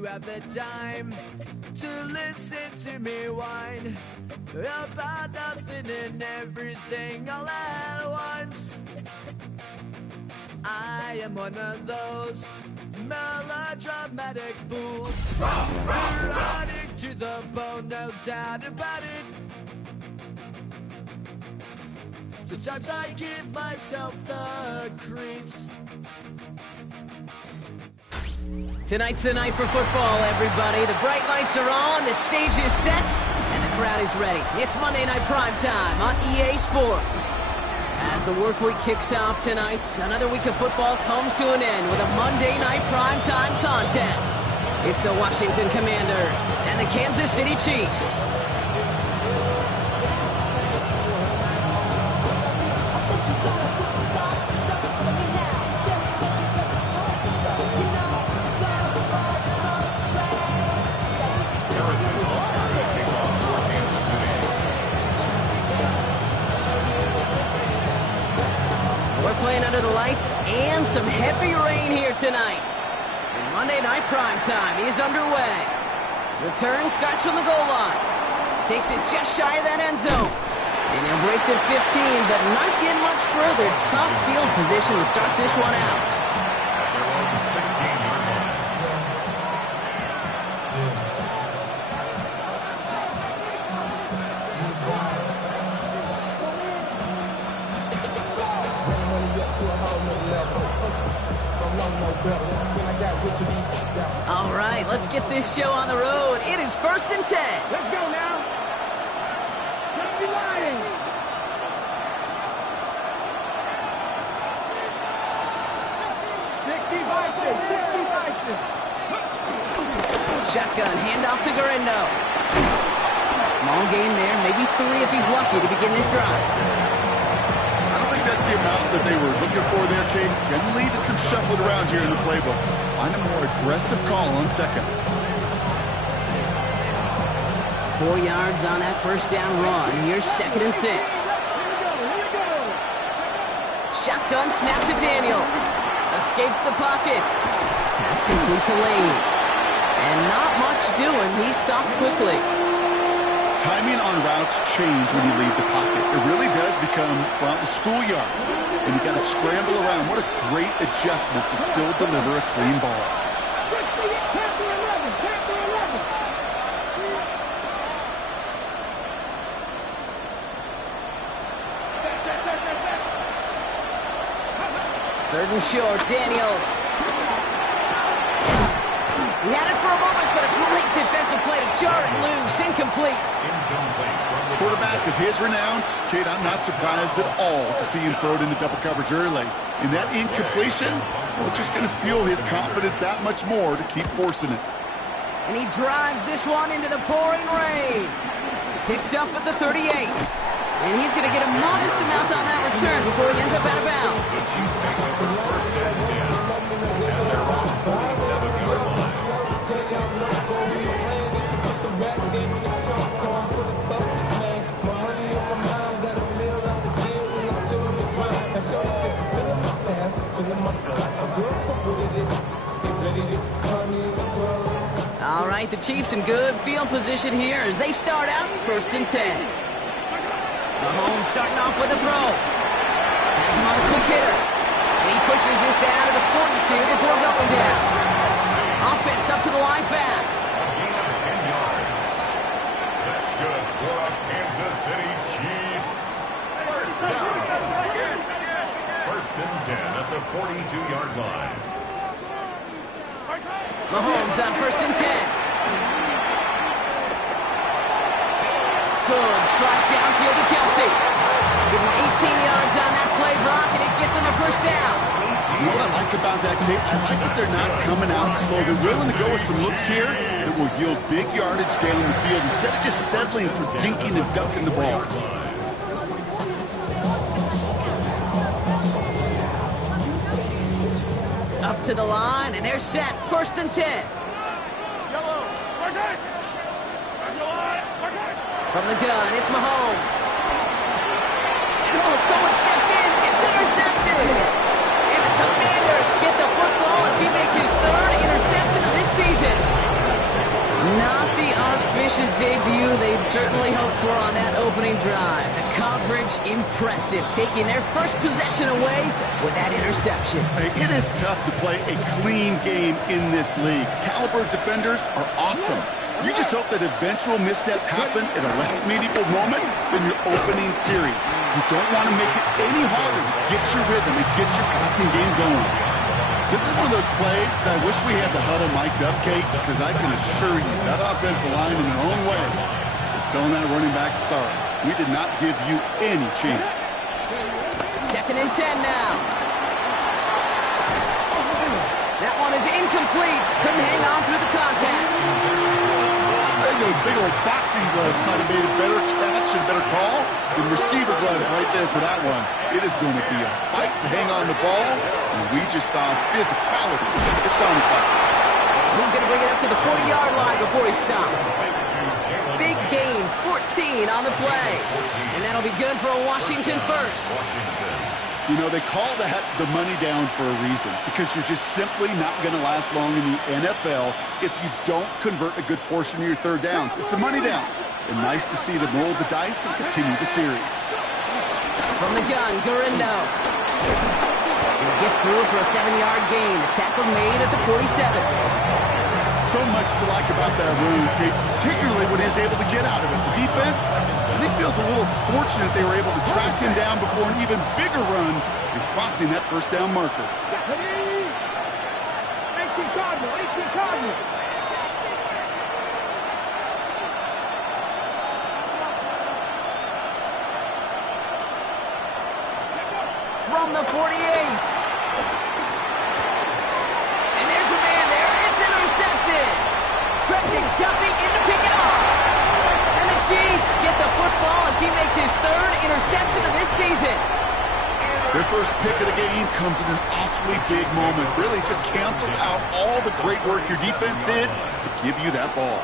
you have the time to listen to me whine about nothing and everything all at once. I am one of those melodramatic fools, erotic to the bone, no doubt about it. Sometimes I give myself the creeps. Tonight's the night for football, everybody. The bright lights are on, the stage is set, and the crowd is ready. It's Monday Night Primetime on EA Sports. As the work week kicks off tonight, another week of football comes to an end with a Monday Night Primetime contest. It's the Washington Commanders and the Kansas City Chiefs. Playing under the lights and some heavy rain here tonight. And Monday Night Primetime is underway. Return starts from the goal line. Takes it just shy of that end zone. And he'll break the 15, but not get much further. Tough field position to start this one out. All right, let's get this show on the road. It is 1st and 10. Let's go now. Don't be lying. Shotgun, handoff to Garendo. Small gain there, maybe 3 if he's lucky to begin this drive. That's the amount that they were looking for there, Kate. Going to lead to some shuffling around here in the playbook. Find a more aggressive call on second. 4 yards on that first down run. Here's 2nd and 6. Shotgun snap to Daniels. Escapes the pocket. Pass complete to Lane. And not much doing. He stopped quickly. Timing on routes change when you leave the pocket. It really does become, well, the schoolyard. And you got to scramble around. What a great adjustment to still deliver a clean ball. Third and short, Daniels. He had it for a moment, but a great defensive play to jar it loose. Incomplete. Quarterback of his renown, Kate, I'm not surprised at all to see him throw it into double coverage early. And that incompletion, well, it's just going to fuel his confidence that much more to keep forcing it. And he drives this one into the pouring rain. Picked up at the 38. And he's going to get a modest amount on that return before he ends up out of bounds. The Chiefs make up their 1st and 10. And they're on the 47-yard line. All right, the Chiefs in good field position here as they start out 1st and 10. Mahomes starting off with a throw. Has him on a quick hitter. And he pushes this down to the 42 before going down. Offense up to the line fast. A gain of 10 yards. That's good for the Kansas City Chiefs. 1st down. 1st and 10 at the 42-yard line. Mahomes on 1st and 10. Good strike downfield to Kelsey. Getting 18 yards on that play, Brock, and it gets him a 1st down. You know what I like about that, Kate? I like that they're not coming out slow. They're willing to go with some looks here that will yield big yardage down the field instead of just settling for dinking and dunking the ball. Up to the line, and they're set. 1st and 10. From the gun, it's Mahomes. And someone stepped in. It's intercepted. And the Commanders get the football as he makes his 3rd interception of this season. ambitious debut they'd certainly hoped for on that opening drive. The coverage, impressive, taking their first possession away with that interception. Hey, it is tough to play a clean game in this league. Caliber defenders are awesome. You just hope that eventual missteps happen at a less meaningful moment than your opening series. You don't want to make it any harder to get your rhythm and get your passing game going. This is one of those plays that I wish we had the huddle mic'd up, Kate, because I can assure you that offensive line in their own way is telling that running back, sorry, we did not give you any chance. 2nd and 10 now. That one is incomplete. Couldn't hang on through the contact. I think those big old boxing gloves might have made a better catch and better call than receiver gloves right there for that one. It is going to be a fight to hang on the ball, and we just saw physicality personified. He's going to bring it up to the 40-yard line before he stopped. Big gain, 14 on the play. And that'll be good for a Washington first. You know, they call that the money down for a reason, because you're just simply not going to last long in the NFL if you don't convert a good portion of your third downs. It's the money down. And nice to see them roll the dice and continue the series. From the gun, Garindo. He gets through for a 7-yard gain. The tackle made at the 47. So much to like about that run, Kate, particularly when he was able to get out of it. The defense, I think, feels a little fortunate they were able to track him down before an even bigger run and crossing that first down marker. 18 Cardinal. From the 48. Intercepted. Trending Duffy in to pick it off. And the Chiefs get the football as he makes his 3rd interception of this season. Their first pick of the game comes in an awfully big moment. Really just cancels out all the great work your defense did to give you that ball.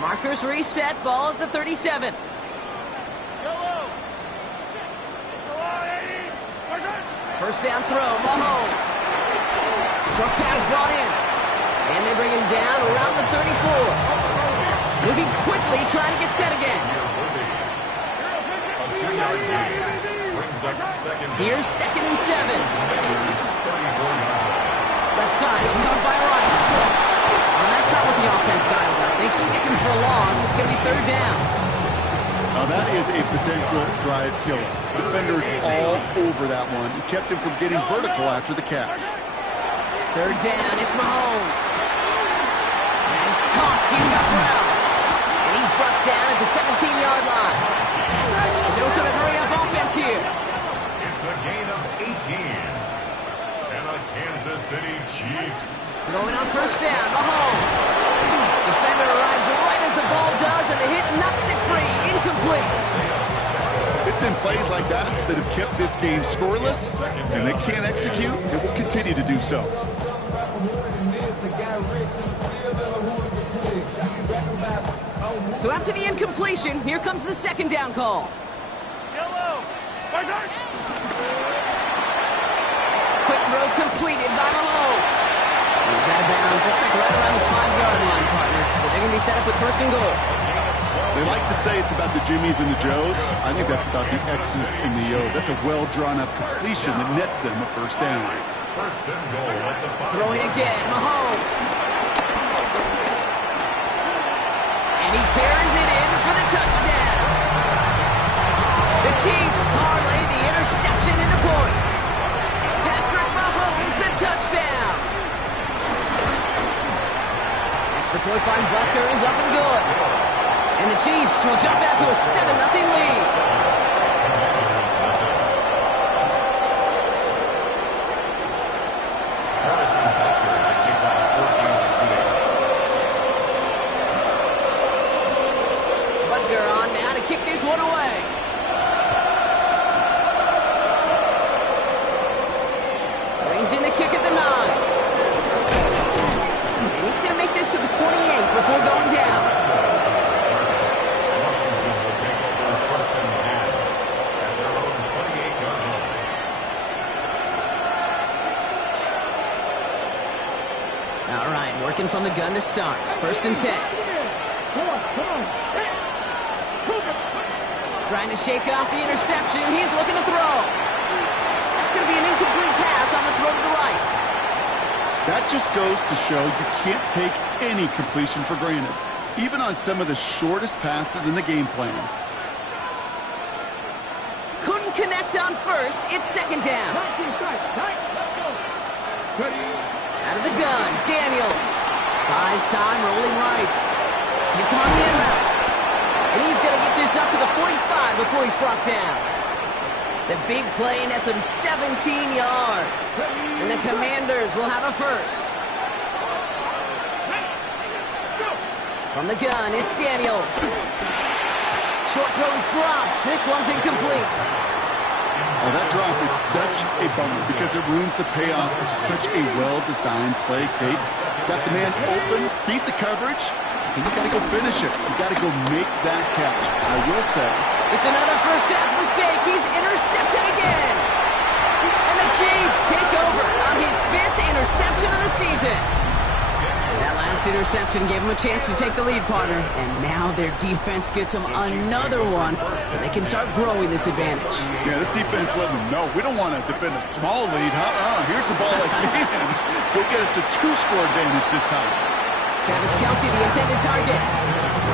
Markers reset, ball at the 37. First down throw, Mahomes. Short pass brought in. And they bring him down around the 34. Moving quickly, trying to get set again. Here's 2nd and 7. Left side is caught by Rice. Well, that's not what the offense dialed up. They stick him for a loss. It's going to be 3rd down. Now that is a potential drive killer. Defenders all over that one. He kept him from getting vertical after the catch. 3rd down, it's Mahomes. And he's caught, he's got Brown. And he's brought down at the 17-yard line. Joseph, the hurry-up offense here. It's a gain of 18. And the Kansas City Chiefs. Going on 1st down, Mahomes. Defender arrives right as the ball does, and the hit knocks it free. Incomplete. It's been plays like that that have kept this game scoreless, and they can't execute. It will continue to do so. So after the incompletion, here comes the 2nd down call. Quick throw completed by Mahomes. He's out of bounds. Looks like right around the 5-yard line, partner. So they're going to be set up with 1st and goal. They like to say it's about the Jimmies and the Joes. I think that's about the X's and the O's. That's a well-drawn-up completion that nets them a 1st down. 1st and goal at the 5. Throwing again, Mahomes. And he carries it in for the touchdown. The Chiefs parlay the interception into points. Patrick Mahomes, the touchdown. Extra point by Butker is up and good. And the Chiefs will jump out to a 7-0 lead. Butker on now to kick this one away. Brings in the kick at the 9. And he's going to make this to the 28 before going down. Working from the gun to start. 1st and 10. Come on. Trying to shake off the interception. He's looking to throw. That's going to be an incomplete pass on the throw to the right. That just goes to show you can't take any completion for granted, even on some of the shortest passes in the game plan. Couldn't connect on 1st. It's 2nd down. Out of the gun, Daniels. Buys time, rolling right. Gets him on the in route. And he's going to get this up to the 45 before he's brought down. The big play nets him 17 yards. And the Commanders will have a 1st. From the gun, it's Daniels. Short throw is dropped. This one's incomplete. Oh, that drop is such a bummer because it ruins the payoff of such a well-designed play, Kate. Got the man open, beat the coverage, and you got to go finish it. You got to go make that catch. I will say. It's another first half mistake. He's intercepted again. And the Chiefs take over on his 5th interception of the season. That last interception gave him a chance to take the lead, partner. And now their defense gets them another one so they can start growing this advantage. Yeah, this defense letting them know we don't want to defend a small lead. Here's the ball again. Go get us a 2-score advantage this time. Travis Kelce, the intended target.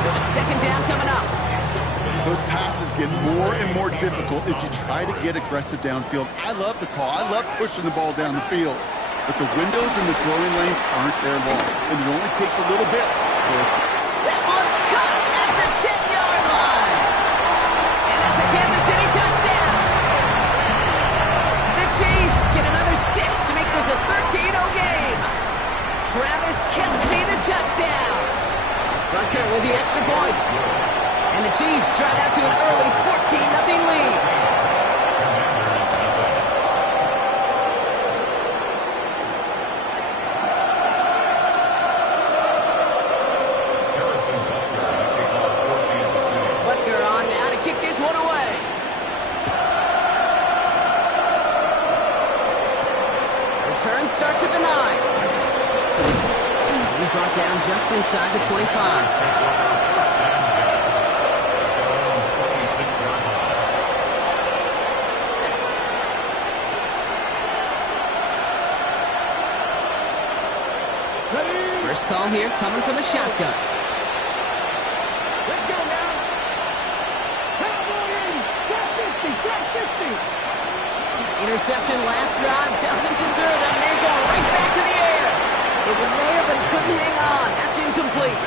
So it's 2nd down coming up. Those passes get more and more difficult as you try to get aggressive downfield. I love the call. I love pushing the ball down the field. But the windows in the throwing lanes aren't there long, and it only takes a little bit. That one's caught at the 10-yard line. And that's a Kansas City touchdown. The Chiefs get another 6 to make this a 13-0 game. Travis Kelce, the touchdown. Butker with the extra point. And the Chiefs stride out to an early 14-0 lead. Butker on now to kick this one away. Return starts at the 9. He's brought down just inside the 25. First call here coming from the shotgun. Let's go now. Cowboy in. Track 50. Interception last drive doesn't deter them. They're going right back to the air. It was there, but he couldn't hang on. That's incomplete.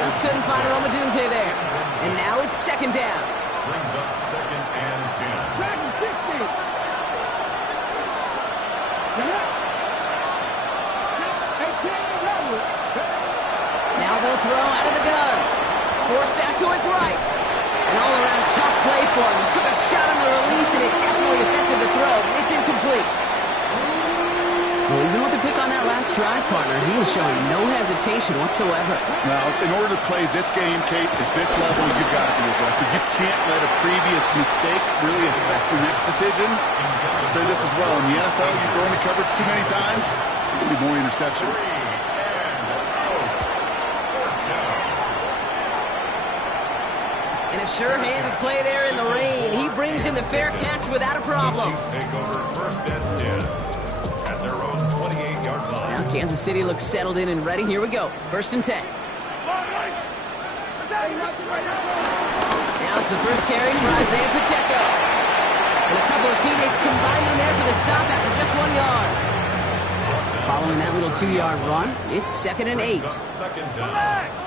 Just couldn't find Romadunze there. And now it's 2nd down. Brings up 2nd and 10. Track 60. Now they'll throw out of the gun. Forced out to his right. An all-around tough play for him. He took a shot on the release, and it definitely affected the throw. It's incomplete. Well, even with the pick on that last drive, partner, he was showing no hesitation whatsoever. Now, in order to play this game, Kate, at this level, you've got to be aggressive. You can't let a previous mistake really affect the next decision. I'll say this as well. In the NFL, you throw into coverage too many times, there'll be more interceptions. And a sure-handed play there in the rain. He brings in the fair catch without a problem. Chiefs take over 1st and 10 at their own 28-yard line. Now Kansas City looks settled in and ready. Here we go. 1st and 10. Now it's the first carry for Isaiah Pacheco. And a couple of teammates combining there for the stop after just 1 yard. Following that little 2-yard run, it's 2nd and 8. 2nd down.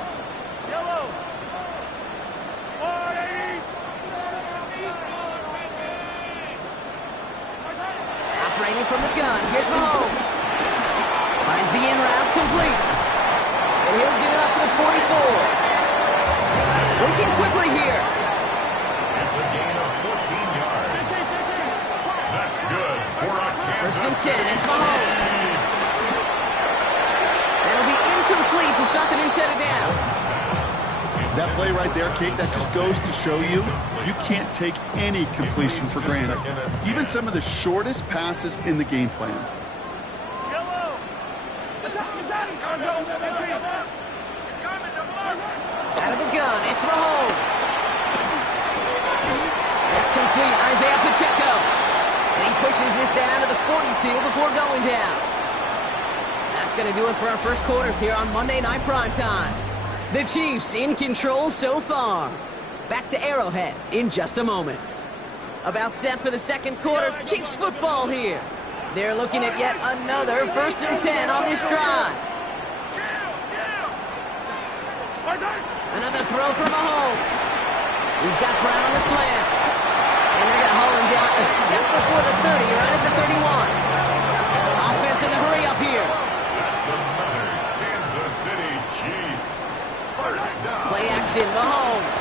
Operating from the gun, here's Mahomes. Finds the in route complete. And he'll get it up to the 44. Working quickly here. It's a gain of 14 yards. That's good for a Kansas 1st and 10, it's Mahomes. That'll be incomplete to start the new set of downs. That play right there, Kate, that just goes to show you can't take any completion for granted. Even some of the shortest passes in the game plan. Out of the gun, it's Mahomes. That's complete, Isaiah Pacheco. And he pushes this down to the 42 before going down. That's going to do it for our first quarter here on Monday Night Primetime. The Chiefs in control so far. Back to Arrowhead in just a moment. About set for the second quarter, Chiefs football here. They're looking at yet another 1st and 10 on this drive. Another throw for Mahomes. He's got Brown on the slant. And they're going to haul him down a step before the 30, right at the 31. Offense in the hurry up here. That's another Kansas City Chiefs. First down. Play action, Mahomes.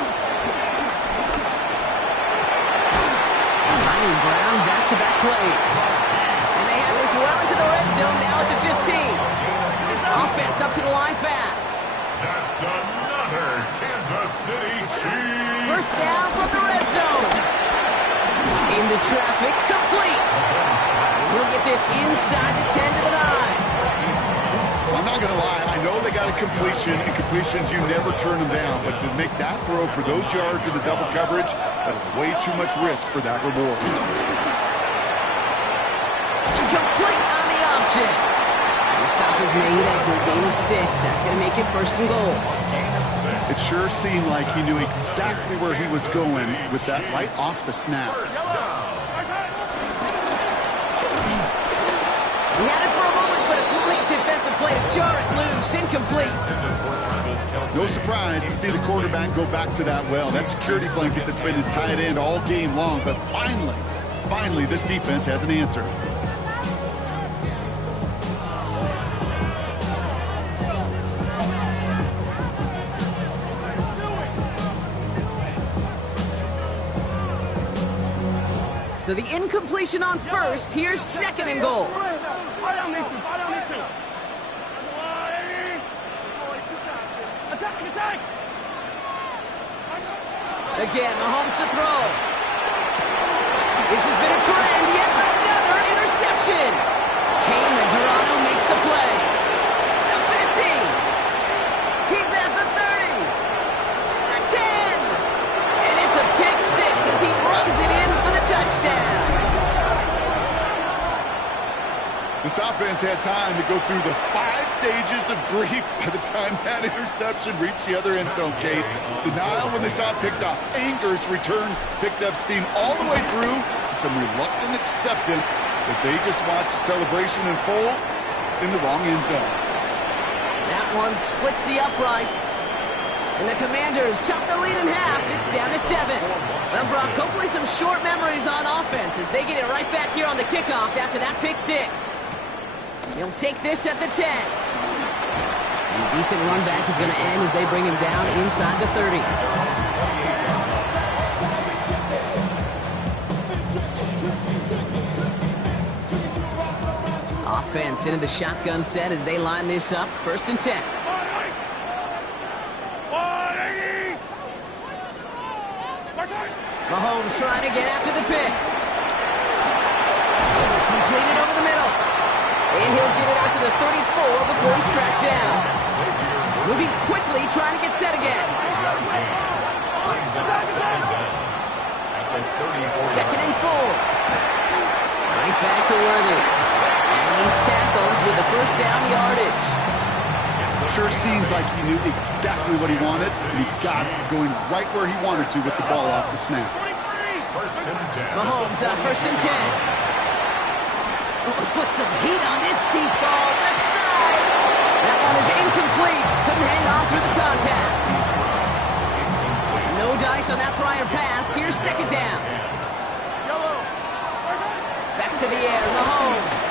Finding Brown back-to-back plays. And they have this well into the red zone now at the 15. Offense up to the line fast. That's another Kansas City Chiefs. First down from the red zone. Into traffic, complete. He'll get this inside the 10 to the 9. I'm not going to lie. I know they got a completion, and completions, you never turn them down. But to make that throw for those yards in the double coverage, that is way too much risk for that reward. Complete on the option. The stop is made after a gain of 6. That's going to make it 1st and goal. It sure seemed like he knew exactly where he was going with that right off the snap. He had it for a moment, but a complete defensive play to jar it loose. Incomplete. No surprise to see the quarterback go back to that well. That security blanket that's been his tight end all game long. But finally, this defense has an answer. So the incompletion on 1st. Here's 2nd and goal. Again, Mahomes to throw. This has been a trend. Yet another interception. Kane Majerano makes the play. The 50. He's at the 30. The 10. And it's a pick 6 as he runs it in for the touchdown. This offense had time to go through the 5 stages of grief by the time that interception reached the other end zone, Kate. Denial when they saw it picked off. Anger's return picked up steam all the way through to some reluctant acceptance that they just watched the celebration unfold in the wrong end zone. That one splits the uprights. And the Commanders chop the lead in half. It's down to 7. Well, Brock, hopefully some short memories on offense as they get it right back here on the kickoff after that pick 6. He'll take this at the 10. And a decent run back is going to end as they bring him down inside the 30. Offense into the shotgun set as they line this up. 1st and 10. Mahomes trying to get after the pick. Completed over the middle. And he'll get it out to the 34 before he's tracked down. Moving quickly, trying to get set again. 2nd and 4. Right back to Worthy. And he's tackled with the 1st down yardage. Sure seems like he knew exactly what he wanted, and he got it going right where he wanted to with the ball off the snap. Mahomes on 1st and 10. Oh, put some heat on this deep ball, left side. That one is incomplete. Couldn't hang on through the contact. No dice on that prior pass. Here's 2nd down. Back to the air, Mahomes.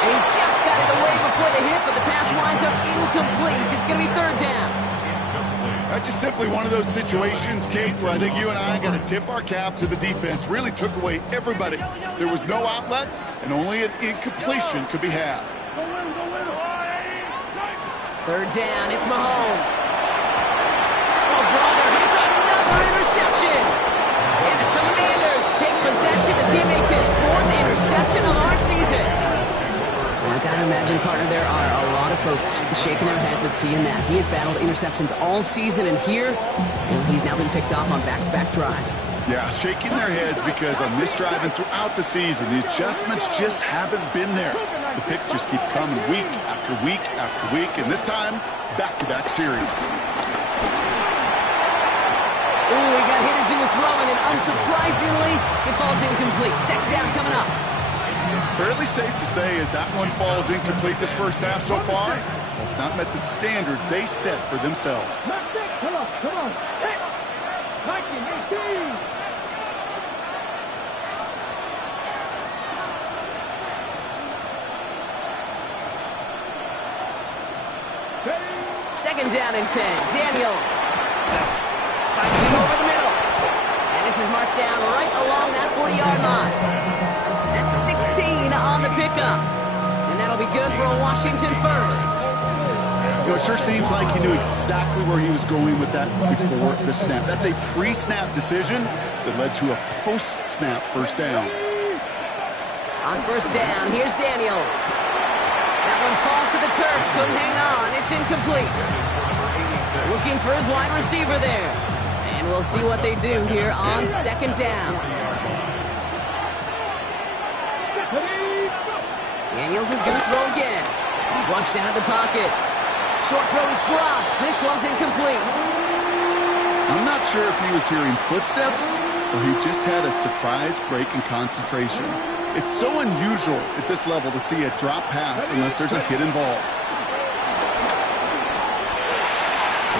And he just got it away before the hit, but the pass winds up incomplete. It's going to be 3rd down. That's just simply one of those situations, Kate, where I think you and I got to tip our cap to the defense. Really took away everybody. There was no outlet, and only an incompletion could be had. 3rd down, it's Mahomes. Oh, brother, it's another interception. And the Commanders take possession as he makes his 4th interception of our season. Well, Gotta imagine, partner, there are a lot of folks shaking their heads at seeing that. He has battled interceptions all season, and here, he's now been picked off on back-to-back drives. Yeah, shaking their heads because on this drive and throughout the season, the adjustments just haven't been there. The picks just keep coming week after week after week, and this time, back-to-back series. Ooh, he got hit as he was throwing, and unsurprisingly, it falls incomplete. Second down coming up. Fairly safe to say as that one falls incomplete this first half so far, it's not met the standard they set for themselves. Come on, come on. Hey, Mikey, 18. Second down and 10. Daniels. Fights it over the middle. And this is marked down right along that 40-yard line. That's 16 on the pickup. And that'll be good for a Washington first. You know, it sure seems like he knew exactly where he was going with that before the snap. That's a pre-snap decision that led to a post-snap first down. On first down, here's Daniels. That one falls to the turf. Couldn't hang on. It's incomplete. Looking for his wide receiver there. And we'll see what they do here on second down. Daniels is going to throw again. Flushed out of the pocket. Short throw is dropped. This one's incomplete. I'm not sure if he was hearing footsteps or he just had a surprise break in concentration. It's so unusual at this level to see a drop pass unless there's a hit involved.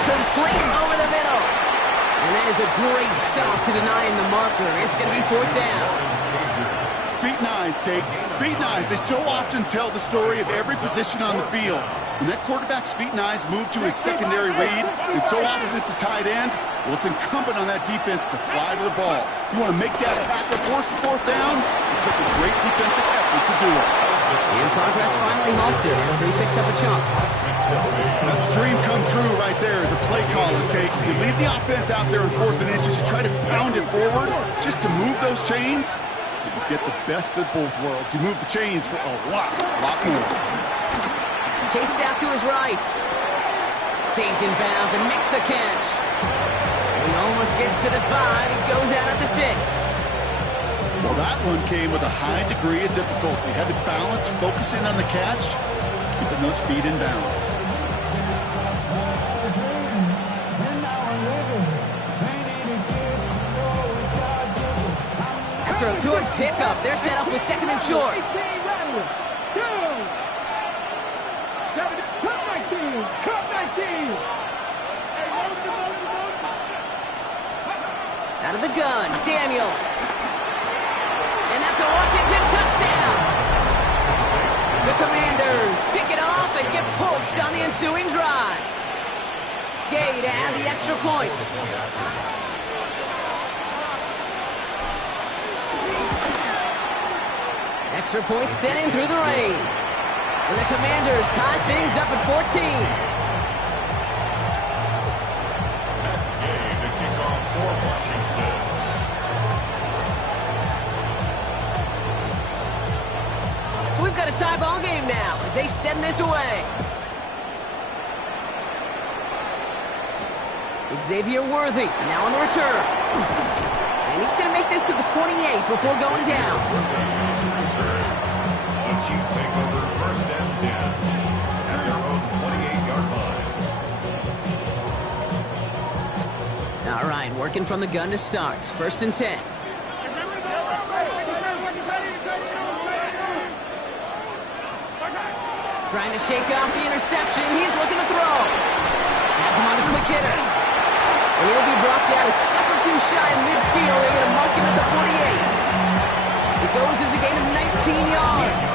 Complete over the middle. And that is a great stop to deny him the marker. It's going to be fourth down. Feet and eyes, Kate. Feet and eyes. They so often tell the story of every position on the field. When that quarterback's feet and eyes move to his secondary read, and so often it's a tight end, well, it's incumbent on that defense to fly to the ball. You want to make that tackle, force the fourth down? It took a great defensive effort to do it. And progress finally halted after he picks up a chunk. That's a dream come true right there as a play caller, Kate. You leave the offense out there in fourth and inches, you try to pound it forward just to move those chains. You get the best of both worlds. You move the chains for a lot more. Chased out to his right. Stays in bounds and makes the catch. He almost gets to the 5. He goes out at the 6. Well, that one came with a high degree of difficulty. Had to balance focusing on the catch, keeping those feet in bounds. After a good pickup, they're set up with second and short. Out of the gun, Daniels. And that's a Washington touchdown. The Commanders pick it off and get points on the ensuing drive. Gay to add the extra point. Extra point sent in through the rain. And the Commanders tie things up at 14. So we've got a tie ball game now as they send this away. Xavier Worthy now on the return. And he's going to make this to the 28 before going down. The Chiefs take over first and 10 at their own 28-yard line. All right, working from the gun to start. First and 10. Trying to shake off the interception. He's looking to throw. Has him on the quick hitter. And he'll be brought down a step or two shy of midfield. They're going to mark him at the 48. It goes as a gain of 19 yards.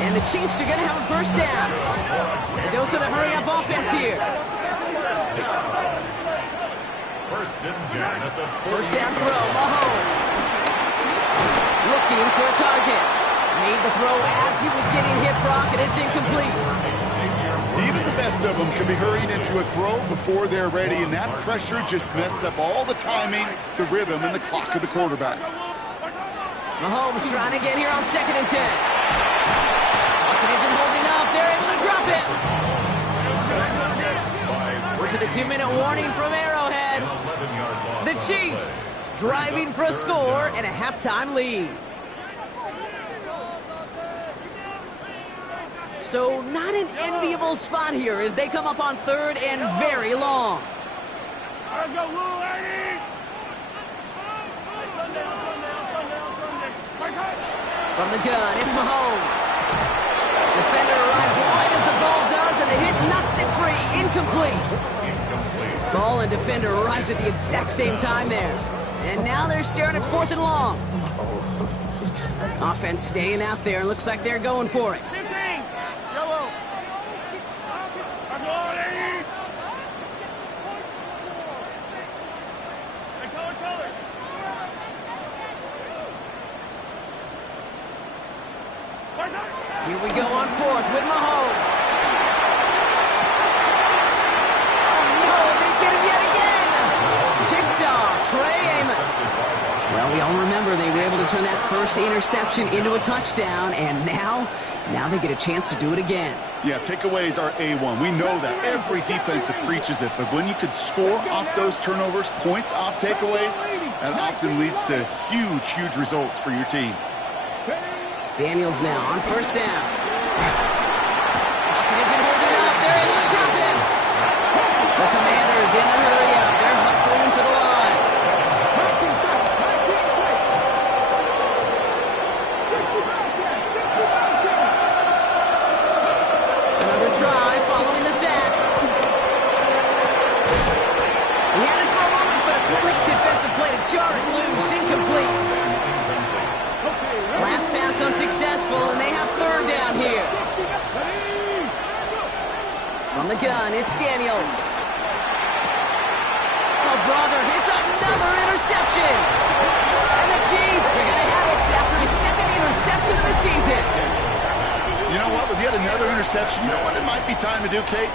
And the Chiefs are going to have a first down. They dose of the hurry-up offense here. First and 10 at the First down throw, Mahomes. Looking for a target. Made the throw as he was getting hit, Brock, and it's incomplete. Even the best of them can be hurrying into a throw before they're ready, and that pressure just messed up all the timing, the rhythm, and the clock of the quarterback. Mahomes trying to get here on second and 10. Lockett isn't holding Over to the 2-minute warning from Arrowhead. The Chiefs driving for a score and a halftime lead. So not an enviable spot here as they come up on third and very long. From the gun, it's Mahomes. Defender arrives right as the ball does, and the hit knocks it free. Incomplete. Ball and defender arrived at the exact same time there. And now they're staring at 4th and long. Offense staying out there. Looks like they're going for it. Here we go on 4th with Mahomes. Oh no, they get him yet again. Kicked off, Trey Amos. Well, we all remember they were able to turn that first interception into a touchdown, and now they get a chance to do it again. Yeah, takeaways are A1. We know that. Every defensive preaches it, but when you could score off those turnovers, points off takeaways, that often leads to huge results for your team. Daniels now on 1st down. Pocket isn't holding up. They're able to drop it. The Commanders in the hurry up. They're hustling for the line. Another try following the sack. He had it for a moment, but a quick defensive play to jar it loose. Incomplete. Last pass unsuccessful, and they have 3rd down here. From the gun, it's Daniels. Oh, brother, it's another interception. And the Chiefs are going to have it after his 2nd interception of the season. You know what? With yet another interception, you know what it might be time to do, Kate?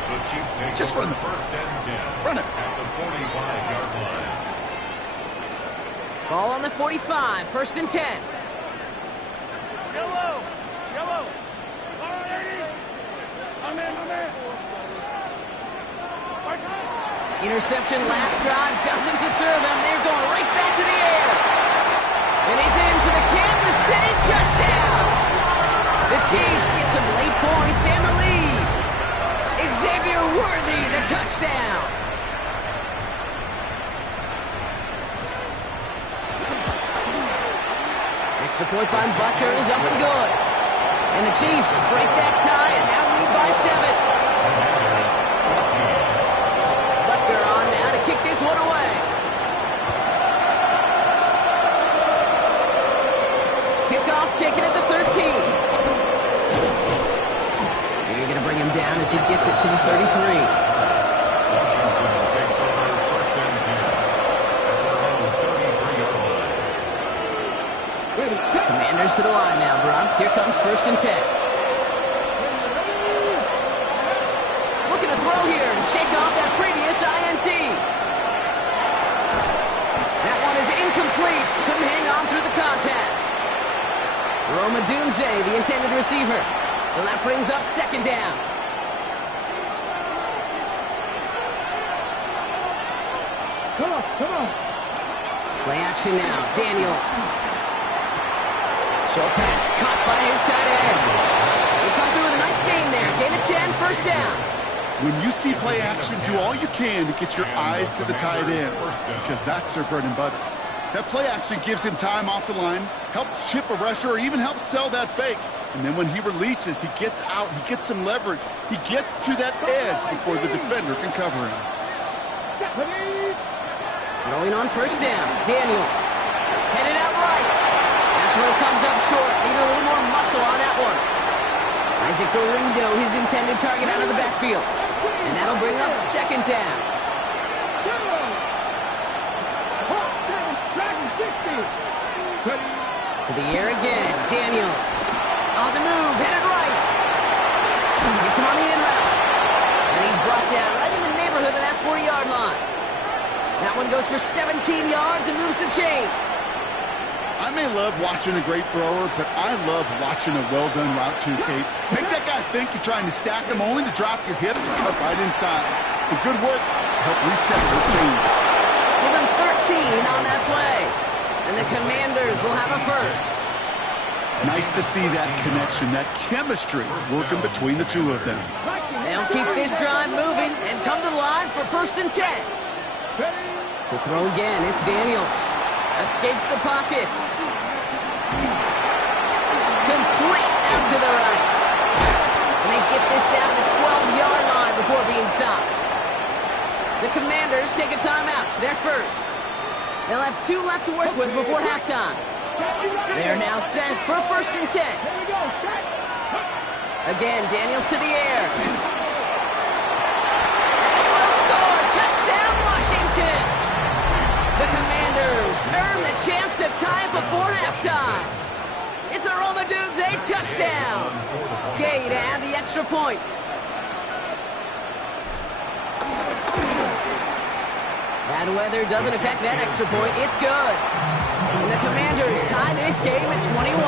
Just run the first and 10. Run it. At the 45-yard line. Ball on the 45, 1st and 10. Yellow. Interception last drive doesn't deter them. They're going right back to the air. And he's in for the Kansas City touchdown. The Chiefs get some late points and the lead. Xavier Worthy, the touchdown. Extra point by Butker is up and good. And the Chiefs break that tie and now lead by 7. Butker on now to kick this one away. Kickoff taken at the 13. And you're going to bring him down as he gets it to the 33. Washington takes over 1st and 10 at their own 33-yard line. Commanders to the line now, Brock. Here comes 1st and 10. Looking to throw here and shake off that previous INT. That one is incomplete. Couldn't hang on through the contact. Roma Dunze, the intended receiver. So that brings up 2nd down. Come on. Play action now. Daniels. Short pass caught by his tight end. They come through with a nice gain there. Gain of 10, 1st down. When you see play action, do all you can to get your eyes to the tight end, because that's their bread and butter. That play action gives him time off the line, helps chip a rusher, or even helps sell that fake. And then when he releases, he gets out, he gets some leverage. He gets to that edge before the defender can cover him. Throwing on 1st down. Daniels. Headed out right. That throw comes up short. Need a little more muscle on that one. Isaac Gorindo, his intended target, out of the backfield. And that'll bring up 2nd down. To the air again. Daniels. On the move. Headed right. Gets him on the in route. And he's brought down right in the neighborhood of that 40-yard line. That one goes for 17 yards and moves the chains. I may love watching a great thrower, but I love watching a well-done route too, Kate. Make that guy think you're trying to stack him only to drop your hips and cut right inside. Some good work to help reset those chains. Give him 13 on that play. And the Commanders will have a first. Nice to see that connection, that chemistry working between the two of them. They'll keep this drive moving and come to the line for 1st and 10. To throw again, it's Daniels. Escapes the pocket. Complete out to the right. And they get this down to the 12-yard line before being stopped. The Commanders take a timeout. They're first. They'll have 2 left to work with before halftime. They are now set for 1st and 10. Again, Daniels to the air. And they will score. Touchdown, Washington. The Commanders earn the chance to tie it before halftime. It's a Romadudes a touchdown. Gay to add the extra point. Bad weather doesn't affect that extra point. It's good. And the Commanders tie this game at 21.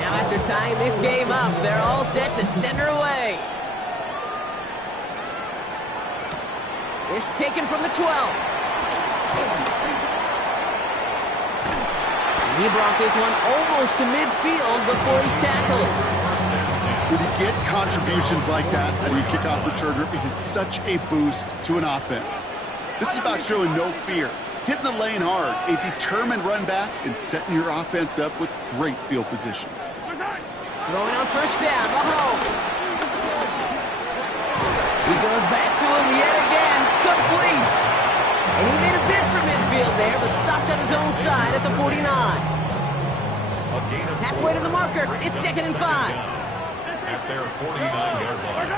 Now after tying this game up, they're all set to send her away. This taken from the 12. He brought this one almost to midfield before he's tackled. When you get contributions like that out of your kickoff returner, it is such a boost to an offense. This is about showing no fear, hitting the lane hard, a determined run back, and setting your offense up with great field position. Throwing on 1st down, Mahomes. He goes back to him yet again, complete. And he made a bid for midfield there, but stopped on his own side at the 49. Halfway to the marker, it's 2nd and 5. At their 49-yard line.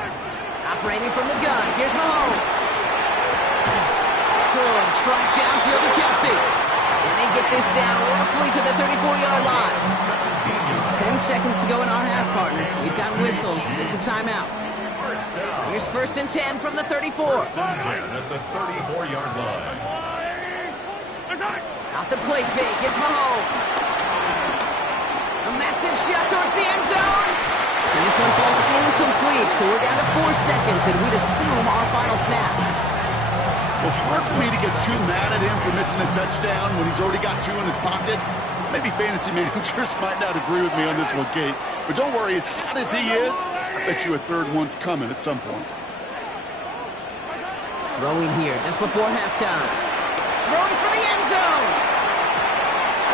Operating from the gun, here's Mahomes. Good strike downfield to Kelsey. And they get this down roughly to the 34-yard line. 10 seconds to go in our half, partner. We've got whistles. It's a timeout. Here's 1st and 10 from the 34. 1st and 10 at the 34-yard line. Off the play fake, it's Mahomes. A massive shot towards the end zone. And this one falls incomplete, so we're down to 4 seconds, and we'd assume our final snap. Well, it's hard for me to get too mad at him for missing a touchdown when he's already got 2 in his pocket. Maybe fantasy managers might not agree with me on this one, Kate. But don't worry, as hot as he is, I bet you a 3rd one's coming at some point. Throwing here just before halftime. Throwing for the end zone.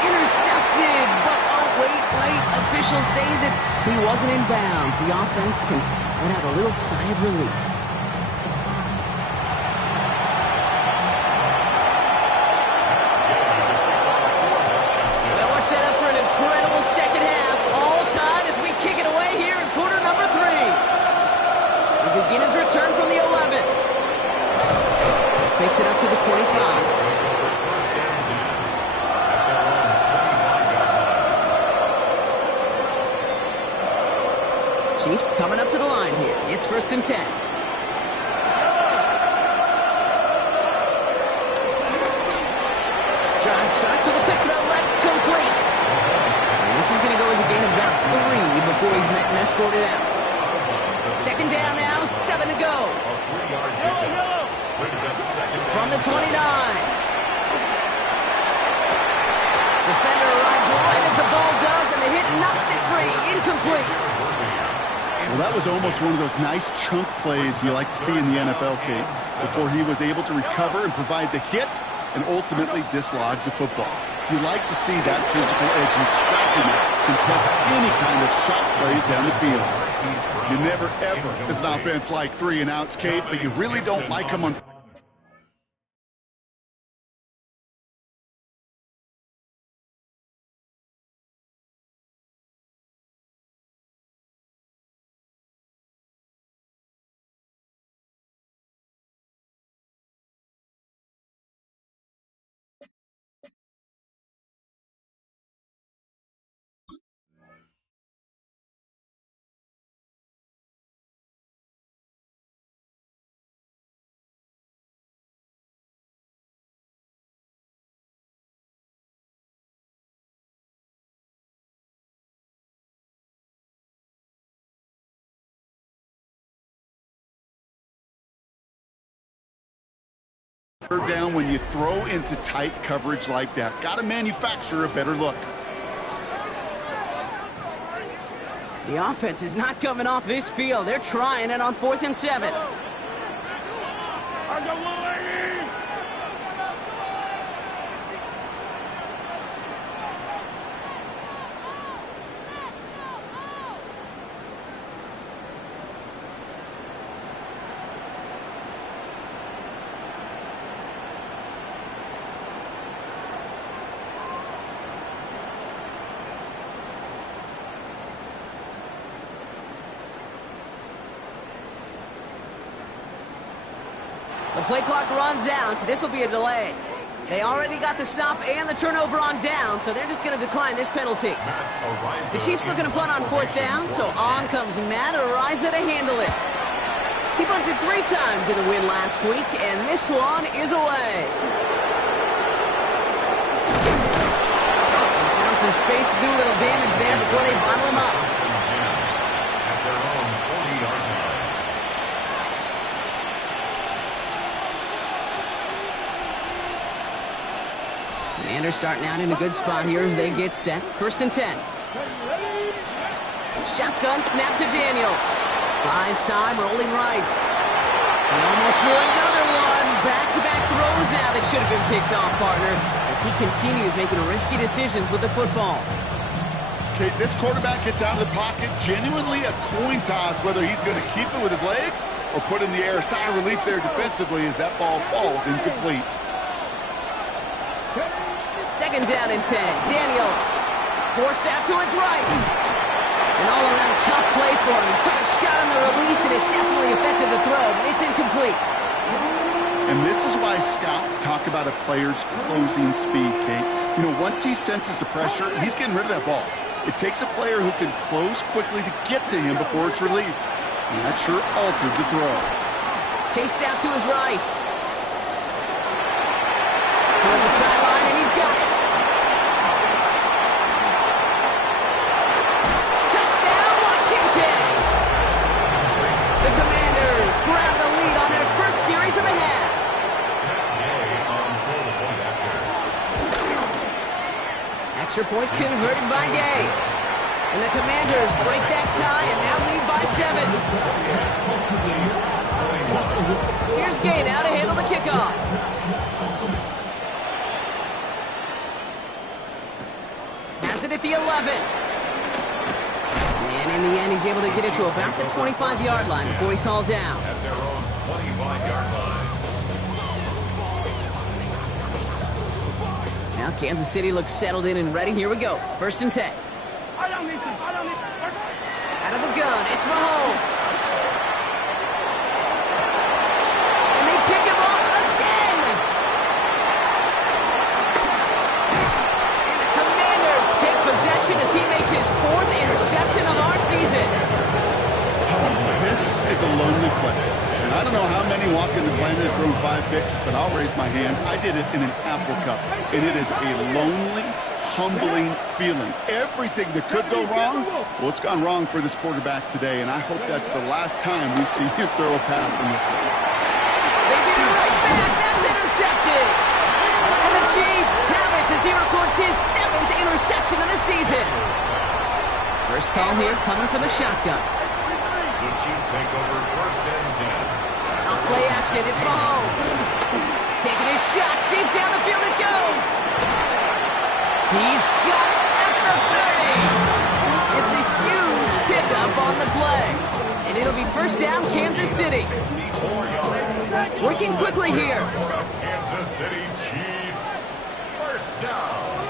Intercepted, but oh, wait. Officials say that he wasn't in bounds. The offense can let out a little sigh of relief. Well, we're set up for an incredible second half. All tied as we kick it away here in quarter number 3. We begin his return from the 11. This makes it up to the 25. Chiefs coming up to the line here. It's 1st and 10. Drive start to the quick throw left, complete. And this is going to go as a gain of about 3 before he's met and escorted out. 2nd down now, 7 to go. From the 29. Defender arrives right as the ball does, and the hit knocks it free. Incomplete. Well, that was almost one of those nice chunk plays you like to see in the NFL, Kate, before he was able to recover and provide the hit and ultimately dislodge the football. You like to see that physical edge and scrappiness contest any kind of shot plays down the field. You never, ever, as an offense, like 3 and outs, Kate, but you really don't like them on Third down when you throw into tight coverage like that. Got to manufacture a better look. The offense is not coming off this field. They're trying it on 4th and 7. The play clock runs out. This will be a delay. They already got the stop and the turnover on down, so they're just going to decline this penalty. The Chiefs looking to punt on 4th down, so on comes Matt Ariza to handle it. He punted 3 times in the win last week, and this one is away. Found some space to do a little damage there before they bottle him up. At their own 40-yard line. Commanders starting out in a good spot here as they get set. 1st and 10. Shotgun snap to Daniels. Buys time, rolling right. He almost threw another one. Back-to-back throws now that should have been picked off, partner, as he continues making risky decisions with the football. Okay, this quarterback gets out of the pocket. Genuinely a coin toss whether he's going to keep it with his legs or put in the air. Sigh of relief there defensively as that ball falls incomplete. 2nd down and 10. Daniels forced out to his right. An all-around tough play for him. He took a shot on the release, and it definitely affected the throw, but it's incomplete. And this is why scouts talk about a player's closing speed, Kate. You know, once he senses the pressure, he's getting rid of that ball. It takes a player who can close quickly to get to him before it's released. And that sure altered the throw. Chased out to his right. Toward the sideline, and he's got it. Touchdown, Washington! The Commanders grab the lead on their first series of the half. Extra point converted by Gay. And the Commanders break that tie and now lead by 7. Here's Gay now to handle the kickoff. Has it at the 11. And in the end, he's able to get it to about the 25-yard line before he's hauled down. At their own 25-yard line. Now Kansas City looks settled in and ready. Here we go. 1st and 10. Out of the gun, it's Mahomes. And they pick him up again. And the Commanders take possession as he makes his 4th interception of our season. This is a lonely place. And I don't know how many walk in the planet have thrown 5 picks, but I'll raise my hand. I did it in an Apple Cup. And it is a lonely, humbling feeling. Everything that could go wrong, well, it's gone wrong for this quarterback today, and I hope that's the last time we see him throw a pass in this one. They get it right back. That's intercepted. And the Chiefs have it as he records his 7th interception of the season. First call here coming from the shotgun. The Chiefs take over 1st and 10. Off play action, it's Mahomes. Taking his shot, deep down the field it goes. He's got it at the 30. It's a huge pickup on the play. And it'll be 1st down, Kansas City. Working quickly here. Kansas City Chiefs. 1st down.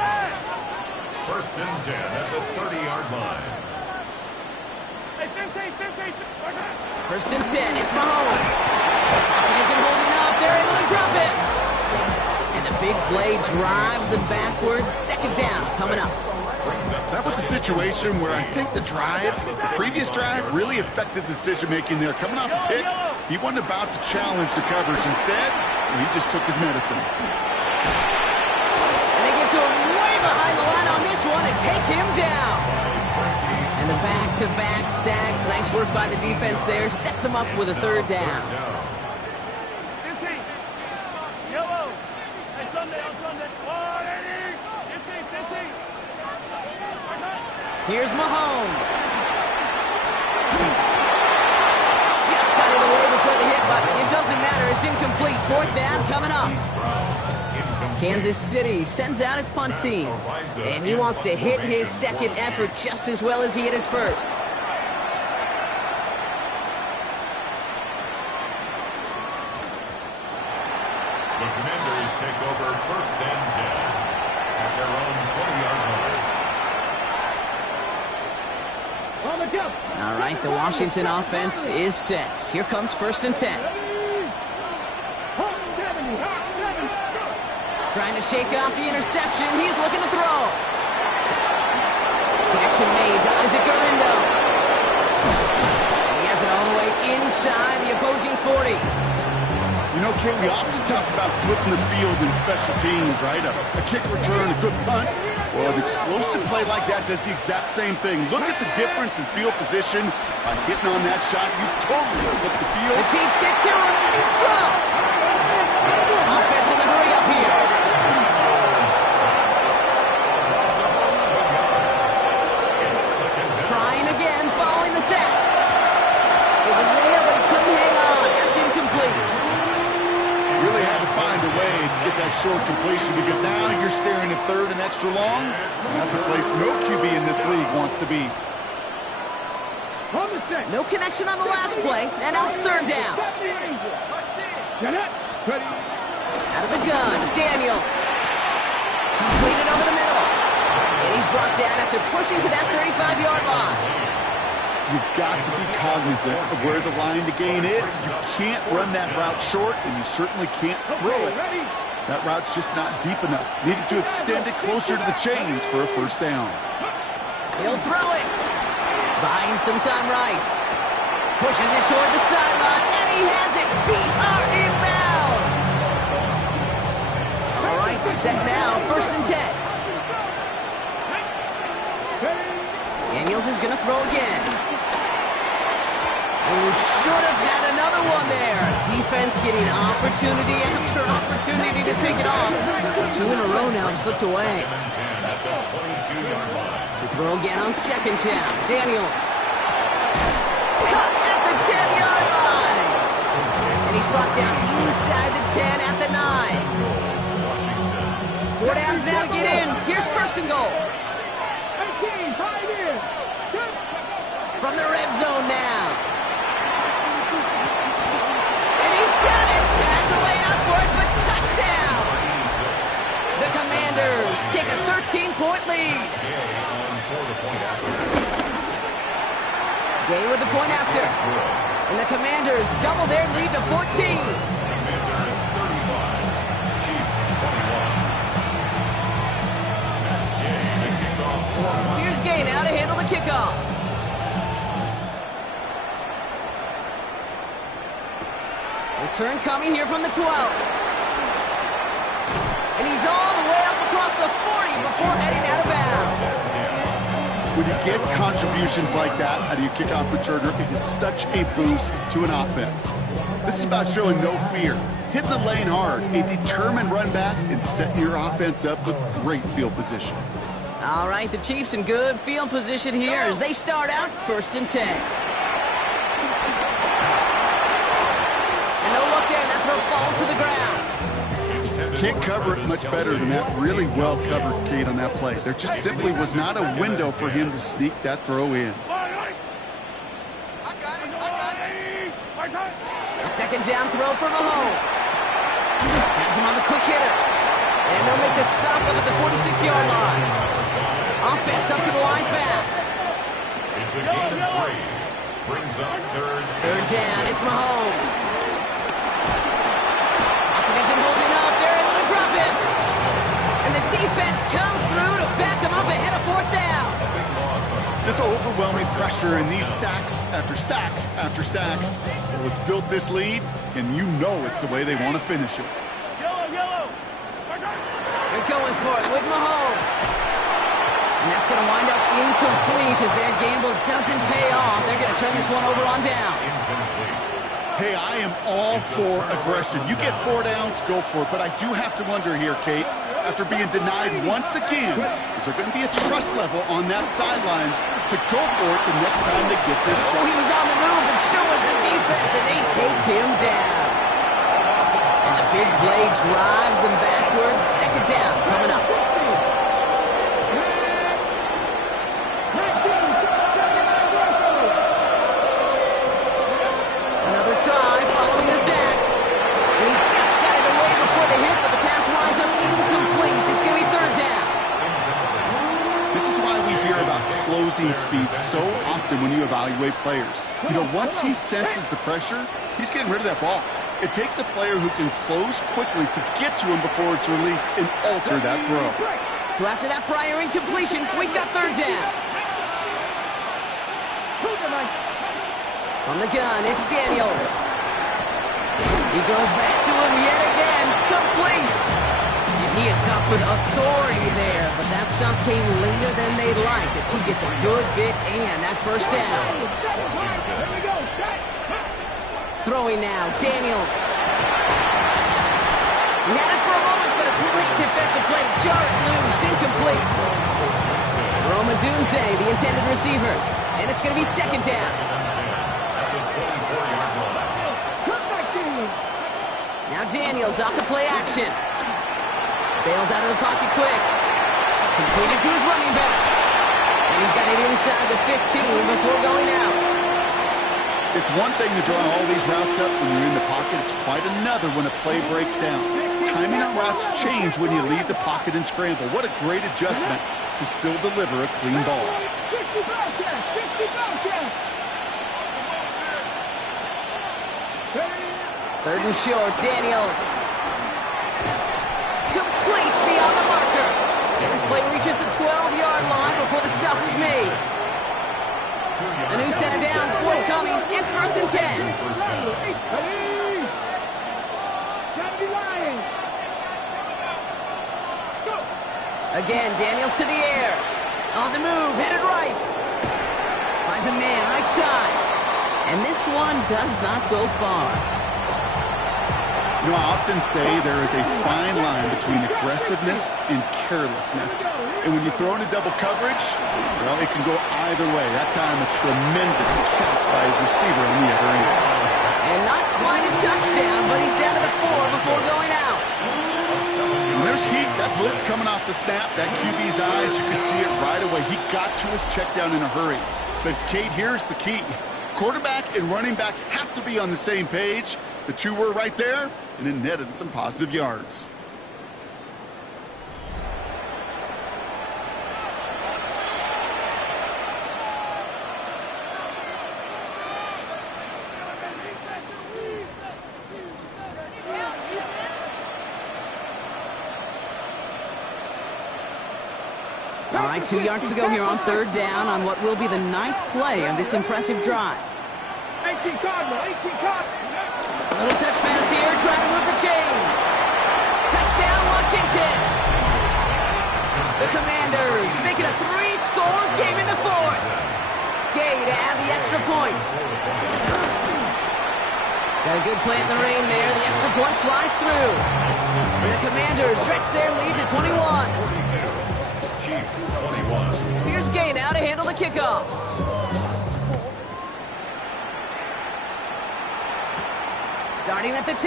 1st and 10 at the 30-yard line. 1st and 10, it's Mahomes. He isn't holding up, they're able to drop it. And the big play drives them backwards. 2nd down coming up. That was a situation where I think the previous drive, really affected the decision-making there. Coming off a pick, he wasn't about to challenge the coverage. Instead, he just took his medicine. And they get to him way behind the line on this one and take him down. And the back-to-back sacks. Nice work by the defense there. Sets him up with a 3rd down. Here's Mahomes. Just got it away before the hit, but it doesn't matter. It's incomplete. Fourth down coming up. Kansas City sends out its punt team, and he wants to hit his second effort just as well as he hit his first. The Commanders take over first and 10 at their own 20-yard line. All right, the Washington offense is set. Here comes first and 10. Trying to shake off the interception. He's looking to throw. Connection made to Isaac Garindo. He has it all the way inside the opposing 40. You know, Kate, we often talk about flipping the field in special teams, right? A kick return, a good punt. Well, an explosive play like that does the exact same thing. Look at the difference in field position. By hitting on that shot, you've totally flipped the field. The Chiefs get to him, and he's dropped. Offense in the hurry up here. Trying again, following the sack. It was there, but he couldn't hang on. That's incomplete. Really had to find a way to get that short completion because now you're staring at third and extra long. That's a place no QB in this league wants to be. No connection on the last play, and now it's third down. Out of the gun, Daniels. Completed over the middle. And he's brought down after pushing to that 35-yard line. You've got to be cognizant of where the line to gain is. You can't run that route short, and you certainly can't throw it. That route's just not deep enough. Needed to extend it closer to the chains for a first down. He'll throw it. Buying some time right. Pushes it toward the sideline, and he has it. Feet are inbounds. All right, set now, first and 10. Daniels is going to throw again. Oh, should have had another one there. Defense getting opportunity after opportunity to pick it off. Two in a row now have slipped away. To throw again on second down. Daniels. Cut at the 10-yard line. And he's brought down inside the 10 at the 9. 4 downs now to get in. Here's first and goal. From the red zone now. And he's got it. Has a way out for it, but touchdown. The Commanders take a 13-point lead. Gay with the point after. And the Commanders double their lead to 14. Commanders 35, Chiefs 21. Gay to kick off for Here's Gay now to handle the kickoff. Return coming here from the 12. And he's all the way up across the 40 before heading out of bounds. When you get contributions like that out of your kickoff returner, it is such a boost to an offense. This is about showing no fear, hitting the lane hard, a determined run back, and setting your offense up with great field position. All right, the Chiefs in good field position here as they start out first and 10. And no look there, that throw falls to the ground. Can't cover it much better than that really well covered Kate on that play. There just simply was not a window for him to sneak that throw in. A second down throw for Mahomes. Has him on the quick hitter. And they'll make the stop up at the 46-yard line. Offense up to the line fast. It's a gain of 3. Brings up third. Third down, it's Mahomes. Optimism holding up. They're able to drop him. And the defense comes through to back him up ahead of fourth down. This overwhelming pressure and these sacks after sacks after sacks. Well, it's built this lead, and you know it's the way they want to finish it. They're going for it with Mahomes. And that's going to wind up incomplete as their gamble doesn't pay off. They're going to turn this one over on downs. Hey, I am all for aggression. You get 4 downs, go for it. But I do have to wonder here, Kate, after being denied once again, is there going to be a trust level on that sidelines to go for it the next time they get this shot? Oh, he was on the move, and so was the defense, and they take him down. And the big play drives them backwards. Second down coming up. Another try following a sack. And he just got it away before the hit, but the pass winds up incomplete. It's going to be third down. This is why we hear about closing speed so often when you evaluate players. You know, once he senses the pressure, he's getting rid of that ball. It takes a player who can close quickly to get to him before it's released and alter that throw. So after that prior incompletion, we've got third down. From the gun, it's Daniels. He goes back to him yet again. Complete. And he is stopped with authority there, but that stop came later than they'd like as he gets a good bit and that first down. Throwing now, Daniels. He had it for a moment, but a great defensive play to jar it loose, incomplete. Roma Dunze, the intended receiver, and it's going to be second down. Now Daniels off the play action. Bails out of the pocket quick. Completed to his running back. And he's got it inside the 15 before going out. It's one thing to draw all these routes up when you're in the pocket. It's quite another when a play breaks down. Timing on routes change when you leave the pocket and scramble. What a great adjustment to still deliver a clean ball. Third and short, Daniels. Complete beyond the marker. And this play reaches the 12-yard line before the stop is made. A new set of downs forthcoming. It's first and 10. Again, Daniels to the air. On the move, headed right. Finds a man right side. And this one does not go far. You know, I often say there is a fine line between aggressiveness and carelessness. And when you throw into double coverage, well, it can go either way. That time, a tremendous catch by his receiver on the other end. And not quite a touchdown, but he's down to the 4 before going out. And there's heat. That blitz coming off the snap. That QB's eyes, you could see it right away. He got to his check down in a hurry. But, Kate, here's the key. Quarterback and running back have to be on the same page. The two were right there, and it netted some positive yards. All right, 2 yards to go here on third down on what will be the 9th play of this impressive drive. 18 Cardinal. Little touch pass here, trying to move the chains. Touchdown, Washington. The Commanders making a 3-score game in the 4th. Gay to add the extra point. Got a good play in the rain there. The extra point flies through. And the Commanders stretch their lead to 21. Chiefs 21. Here's Gay now to handle the kickoff. Starting at the 10.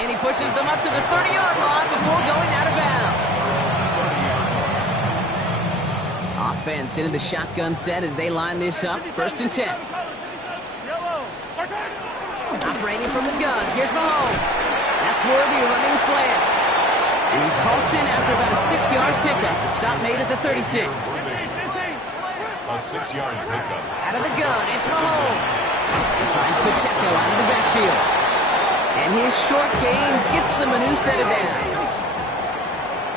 And he pushes them up to the 30-yard line before going out of bounds. Offense into the shotgun set as they line this up. First and 10. Operating from the gun. Here's Mahomes. That's Worthy running slant. And he's halted after about a 6-yard pickup. The stop made at the 36. A 6-yard pickup. Out of the gun, it's Mahomes. He finds Pacheco out of the backfield. And his short gain gets them a new set of downs.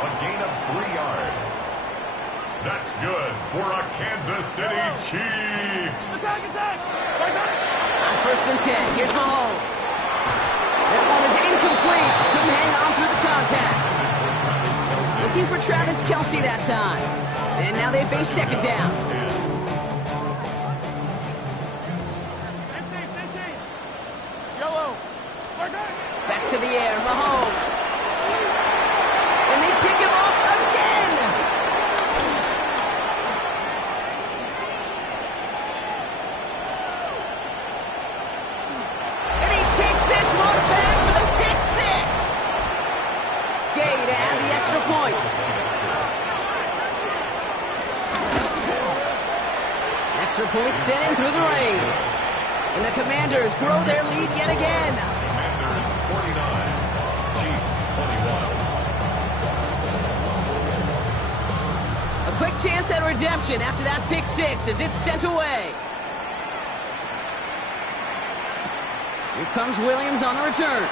A gain of 3 yards. That's good for a Kansas City Chiefs. On first and 10, here's Mahomes. That one is incomplete. Couldn't hang on through the contact. Looking for Travis Kelce that time. And now they face second down. extra point. Extra point sent in through the rain. And the Commanders grow their lead yet again. Commanders 49, Chiefs 21. A quick chance at redemption after that pick six as it's sent away. Here comes Williams on the return.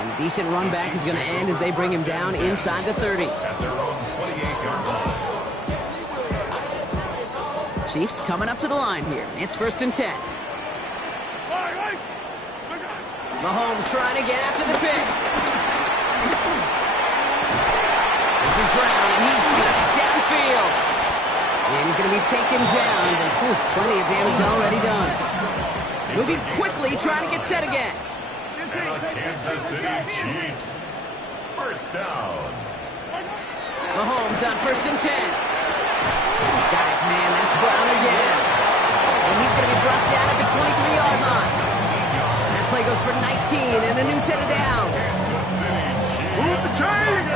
And a decent run back is going to end as they bring him down inside the 30. At their own 28-yard line. Chiefs coming up to the line here. It's 1st and 10. Mahomes trying to get after the pick. This is Brown, and he's got it downfield. And he's going to be taken down, but plenty of damage already done. Moving quickly, trying to get set again. And the Kansas City Chiefs. First down. Mahomes on 1st and 10. Got his man, that's Brown again. And he's going to be brought down at the 23-yard line. That play goes for 19 and a new set of downs. Move the chains!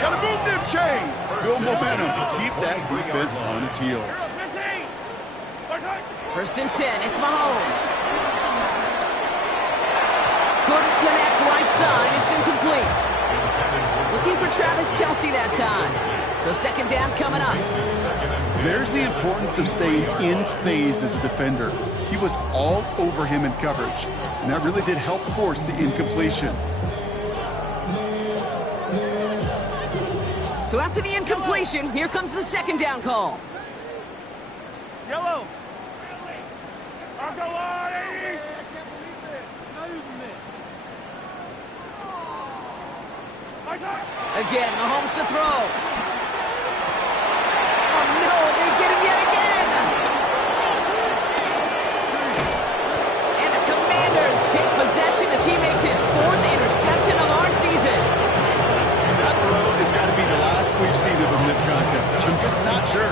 Gotta move them chains! Build momentum to keep that defense on its heels. 1st and 10, it's Mahomes. Couldn't connect right side, it's incomplete. Looking for Travis Kelce that time. So 2nd down coming up. There's the importance of staying in phase as a defender. He was all over him in coverage, and that really did help force the incompletion. So after the incompletion, here comes the 2nd down call. Yellow. Again, Mahomes to throw. Oh no, they get him yet again. And the Commanders take possession as he makes his 4th interception of our season. That throw has got to be the last we've seen of him this contest. I'm just not sure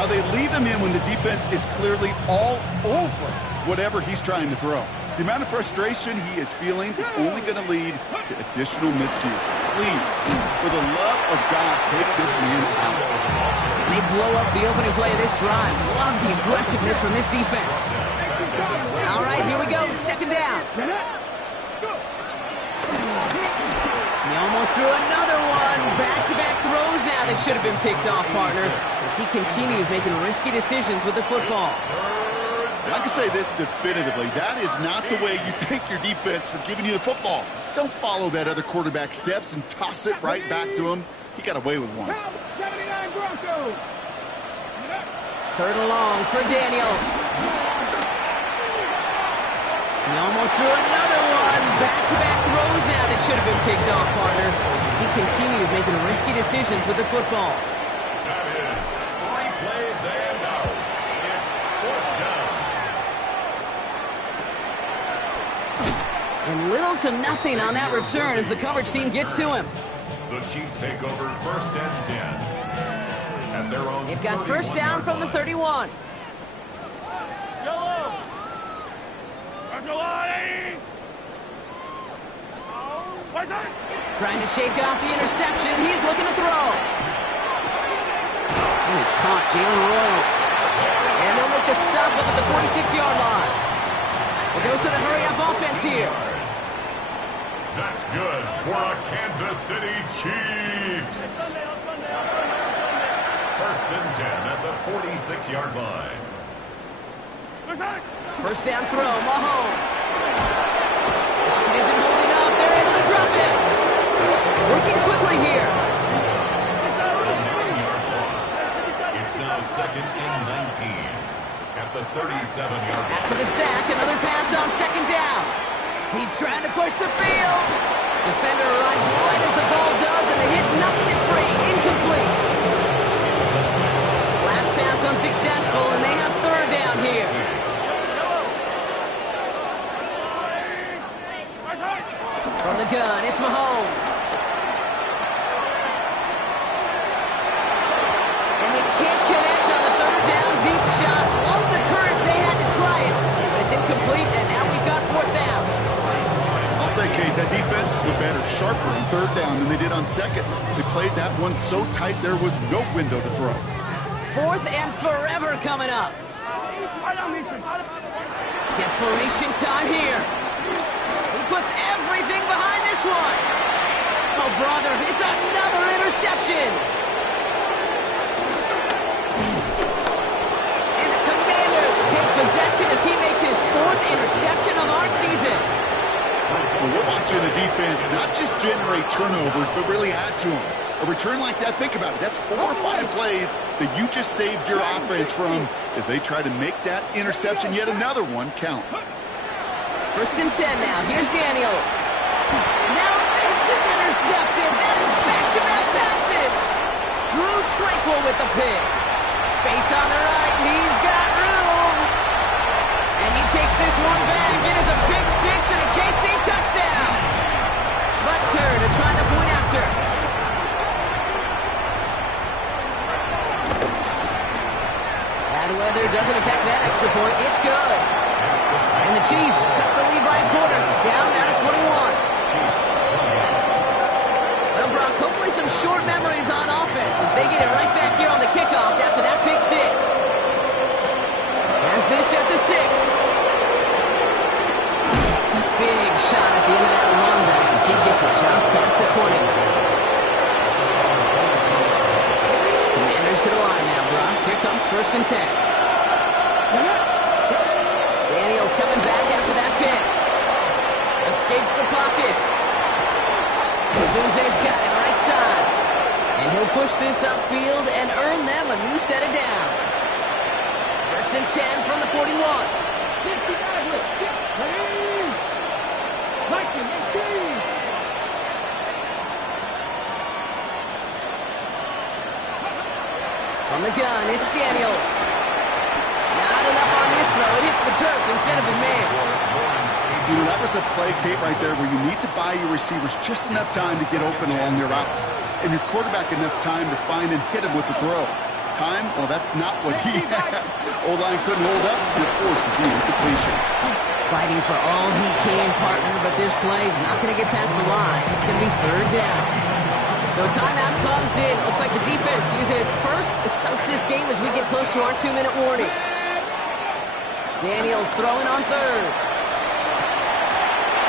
how they leave him in when the defense is clearly all over whatever he's trying to throw. The amount of frustration he is feeling is only going to lead to additional miscues. Please, for the love of God, take this man out. They blow up the opening play of this drive. Love the aggressiveness from this defense. All right, here we go. 2nd down. He almost threw another one. Back-to-back throws now that should have been picked off, partner, as he continues making risky decisions with the football. I can say this definitively. That is not the way you thank your defense for giving you the football. Don't follow that other quarterback steps and toss it right back to him. He got away with one. 3rd and long for Daniels. He almost threw another one. Back-to-back throws now that should have been picked off, partner, as he continues making risky decisions with the football. That is 3 plays and out. It's 4th down. And little to nothing on that return as the coverage team gets to him. The Chiefs take over 1st and 10. At their own They've got 1st down from the 31. Trying to shake off the interception. He's looking to throw. And he's caught Jalen Royals. And they'll make the stop up at the 46-yard line. It goes to the hurry-up offense here. That's good for the Kansas City Chiefs. 1st and 10 at the 46-yard line. 1st down throw, Mahomes. Pocket isn't holding up. They're able to drop it. Working quickly here. A 9-yard loss. It's now 2nd and 19 at the 37-yard line. After the sack, another pass on 2nd down. He's trying to push the field. Defender arrives right as the ball does, and the hit knocks it free. Incomplete. Last pass unsuccessful, and they have 3rd down here. From the gun, it's Mahomes. And they can't connect on the 3rd down deep shot. Love the courage they had to try it, but it's incomplete, and now we've got 4th down. I'll say, Kate, that defense looked better, sharper in third down than they did on second. They played that one so tight there was no window to throw. 4th and forever coming up. Desperation time here. He puts everything behind this one. Oh, brother, it's another interception. And the Commanders take possession as he makes his 4th interception of our season. Well, we're watching the defense not just generate turnovers, but really add to them. A return like that, think about it, that's 4 or 5 plays that you just saved your offense from as they try to make that interception, yet another one, count. 1st and 10 now. Here's Daniels. Now this is intercepted. That is back-to-back passes. Drew Tranquil with the pick. Space on the right. He's got room. And he takes this one back. It is a pick 6 and a KC touchdown. Butker to try the point after. Bad weather doesn't affect that extra point. It's good. And the Chiefs cut the lead by a quarter. Down now to 21. Well, Brock, hopefully some short memories on offense as they get it right back here on the kickoff after that pick 6. Has this at the 6. Big shot at the end of that run back as he gets it just past the 20. Commanders to the line now, Brock. Here comes 1st and 10. Daniels coming back after that pick. Escapes the pocket. Odunze's got it right side. And he'll push this upfield and earn them a new set of downs. 1st and 10 from the 41. From the gun, it's Daniels. Not enough on this throw. It hits the turf instead of his man. You know, that was a play, Kate, right there where you need to buy your receivers just enough time to get open along their routes. And your quarterback enough time to find and hit him with the throw. Time? Well, that's not what he had. O-line couldn't hold up. It forces the incompletion. Fighting for all he can, partner, but this play is not going to get past the line. It's going to be 3rd down. So timeout comes in. Looks like the defense using its first stops this game as we get close to our 2-minute warning. Daniels throwing on 3rd.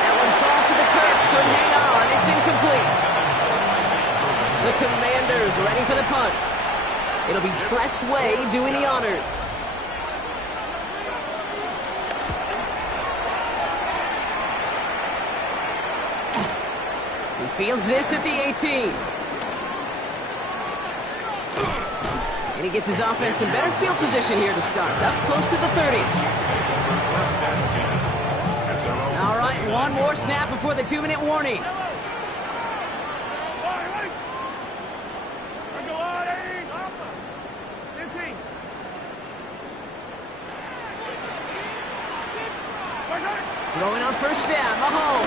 That one falls to the turf. Couldn't hang on. It's incomplete. The Commanders ready for the punt. It'll be Tress Way doing the honors. He fields this at the 18. And he gets his offense in better field position here to start. Up close to the 30. All right, one more snap before the 2-minute warning. Throwing on 1st down, Mahomes.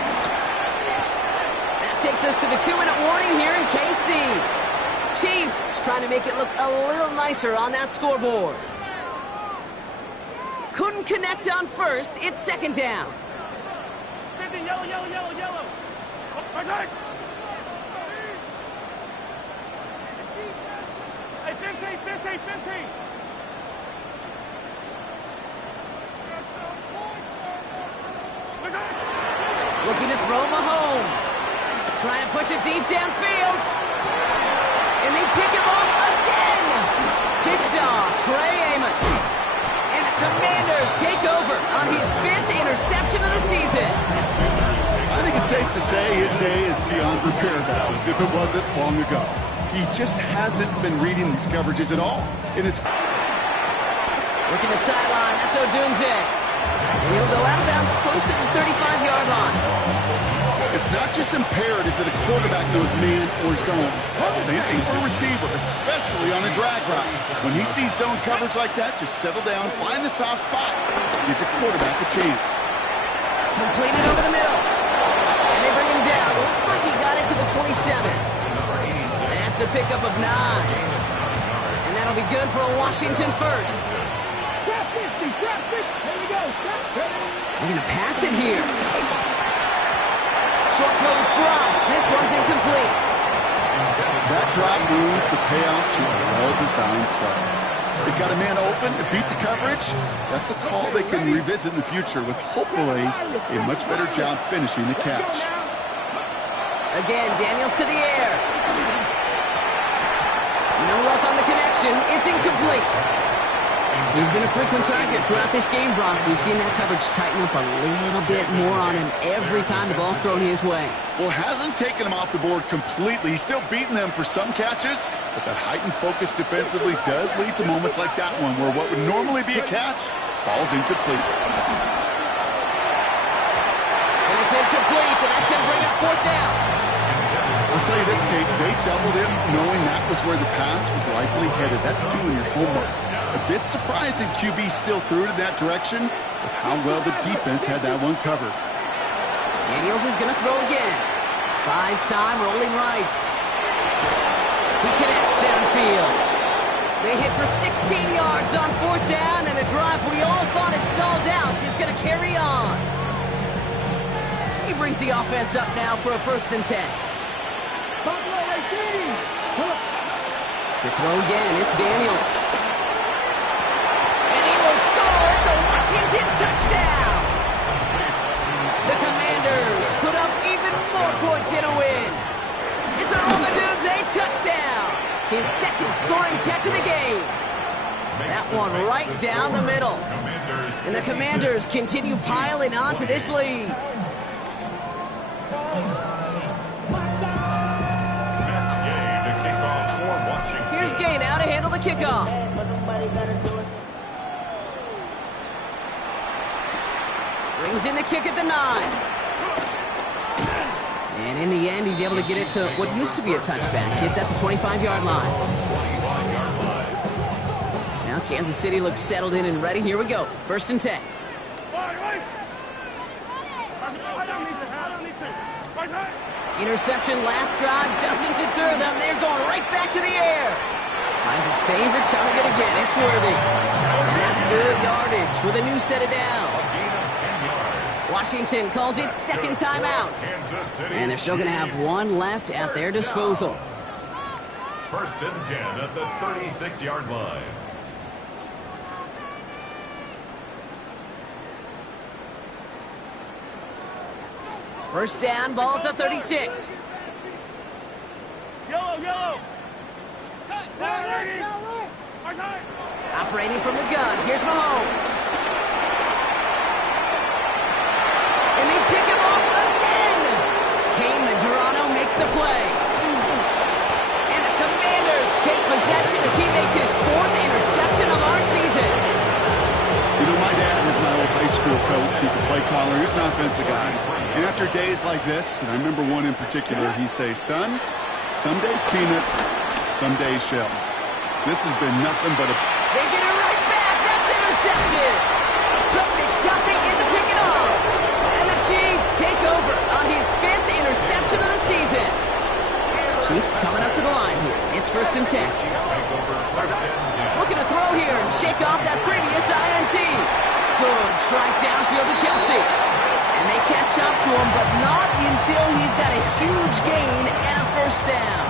That takes us to the 2-minute warning here in KC. Chiefs trying to make it look a little nicer on that scoreboard. Couldn't connect on 1st. It's 2nd down. 50, yellow. Hey, 15. Looking to throw Mahomes. Trying to push it deep downfield. And they pick him off again. Picked off Trey Amos. And the Commanders take over on his 5th interception of the season. I think it's safe to say his day is beyond repair now, if it wasn't long ago. He just hasn't been reading these coverages at all. And it's Looking the sideline, that's Odunze. And he'll go out of bounds close to the 35-yard line. It's not just imperative that a quarterback knows man or zone. Same thing for a receiver, especially on a drag route. When he sees zone coverage like that, just settle down, find the soft spot, give the quarterback a chance. Completed over the middle. And they bring him down. Looks like he got into the 27. That's a pickup of 9. And that'll be good for a Washington first. They're going to pass it here. short throw is dropped. This one's incomplete. That drop ruins the payoff to a well-designed play. They got a man open to beat the coverage. That's a call they can revisit in the future with hopefully a much better job finishing the catch. Again, Daniels to the air. No luck on the connection. It's incomplete. He's been a frequent target throughout this game, Brock. We've seen that coverage tighten up a little bit more on him every time the ball's thrown his way. Well, hasn't taken him off the board completely. He's still beating them for some catches, but that heightened focus defensively does lead to moments like that one where what would normally be a catch falls incomplete. And it's incomplete, and that's going to bring up fourth down. I'll tell you this, Kate, they doubled him knowing that was where the pass was likely headed. That's doing your homework. A bit surprising QB still threw it in that direction with how well the defense had that one covered. Daniels is going to throw again. Buys time, rolling right. He connects downfield. They hit for 16 yards on fourth down, and a drive we all thought had stalled out is going to carry on. He brings the offense up now for a 1st and 10. To throw again, it's Daniels. And he will score. It's a Washington touchdown. The Commanders put up even more points in a win. It's a Romadudes touchdown. His 2nd scoring catch of the game. That one right down the middle. And the Commanders continue piling on to this lead. Here's Gay now to handle the kickoff. Brings in the kick at the 9. And in the end, he's able to get it to what used to be a touchback. It's at the 25-yard line. Now Kansas City looks settled in and ready. Here we go. 1st and 10. Interception last drive doesn't deter them. They're going right back to the air. Finds his favorite target again. It's Worthy. And that's good yardage with a new set of downs. Washington calls it 2nd timeout. And they're still going to have one left at their disposal. 1st and 10 at the 36-yard line. First down, ball at the 36. Yellow. Operating from the gun, here's Mahomes. And they pick him off again. Kane Majerano makes the play. And the Commanders take possession as he makes his 4th interception of our season. You know, my dad was my old high school coach. He's a play caller. He's an offensive guy. And after days like this, and I remember one in particular, he'd say, son, some days peanuts, some days shells. This has been nothing but a... They get it right back. That's intercepted. From McDuffie in to pick it up. And the Chiefs take over on his 5th interception of the season. Chiefs coming up to the line here. It's 1st and 10. Looking to throw here and shake off that previous INT. Good strike downfield to Kelsey. And they catch up to him, but not until he's got a huge gain and a 1st down.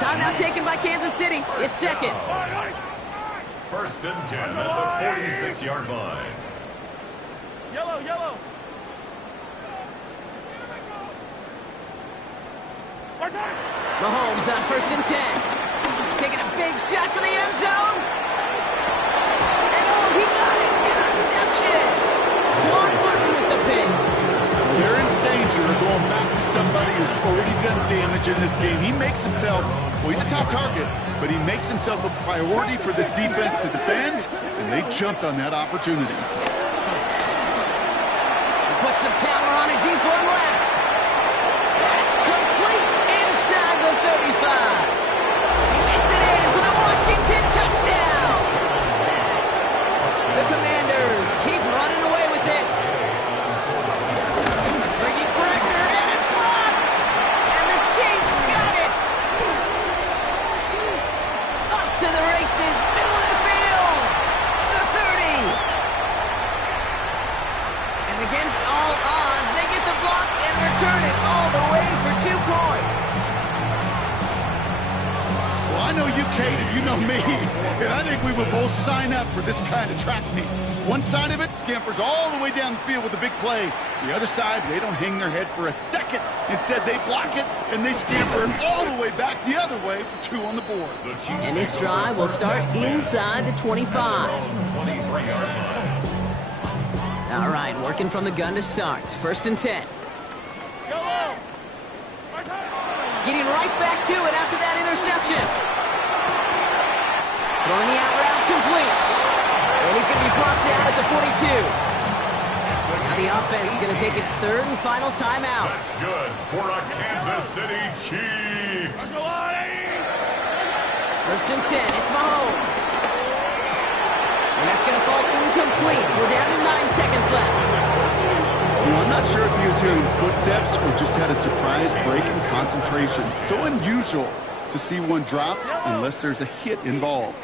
Timeout taken by Kansas City. It's 2nd. 1st and 10 at the 46-yard line. Yellow. Mahomes on 1st and 10. Taking a big shot for the end zone. And he got it. Interception. Quan Martin with the pick. They're in danger of going back to somebody who's already done damage in this game. He makes himself, well, he's a top target, but he makes himself a priority for this defense to defend, and they jumped on that opportunity. Puts a counter on a deep one left. That's complete inside the 35. He makes it in for the Washington touchdown. The Commanders keep running away with this. Bringing pressure, and it's blocked. And the Chiefs got it. Off to the races, middle of the field. The 30. And against all odds, they get the block and return. know you, Kate, and you know me, and I think we would both sign up for this kind of track meet. One side of it scampers all the way down the field with a big play. The other side, they don't hang their head for a second. Instead, they block it, and they scamper it all the way back the other way for 2 on the board. And this drive will start inside the 25. All right, working from the gun to start. 1st and 10. Getting right back to it after that interception. Throwing the out route complete. And he's going to be brought down at the 42. Now the offense is going to take its 3rd and final timeout. That's good for a Kansas City Chiefs. 1st and 10. It's Mahomes. And that's going to fall incomplete. We're down to 9 seconds left. I'm not sure if he was hearing footsteps or just had a surprise break in concentration. So unusual to see one dropped unless there's a hit involved.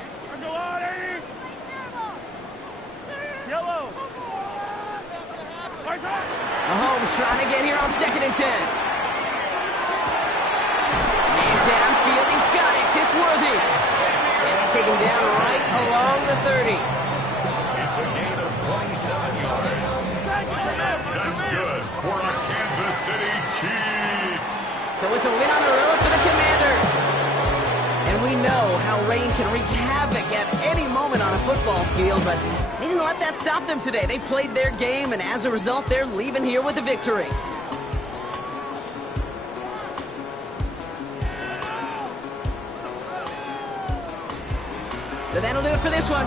Mahomes trying to get here on 2nd and 10. Man downfield, he's got it. It's Worthy. And they take him down right along the 30. It's a gain of 27 yards. That's good for a Kansas City Chiefs. So it's a win on the road for the Commanders. And we know how rain can wreak havoc at any moment on a football field, but they didn't let that stop them today. They played their game, and as a result, they're leaving here with a victory. So that'll do it for this one.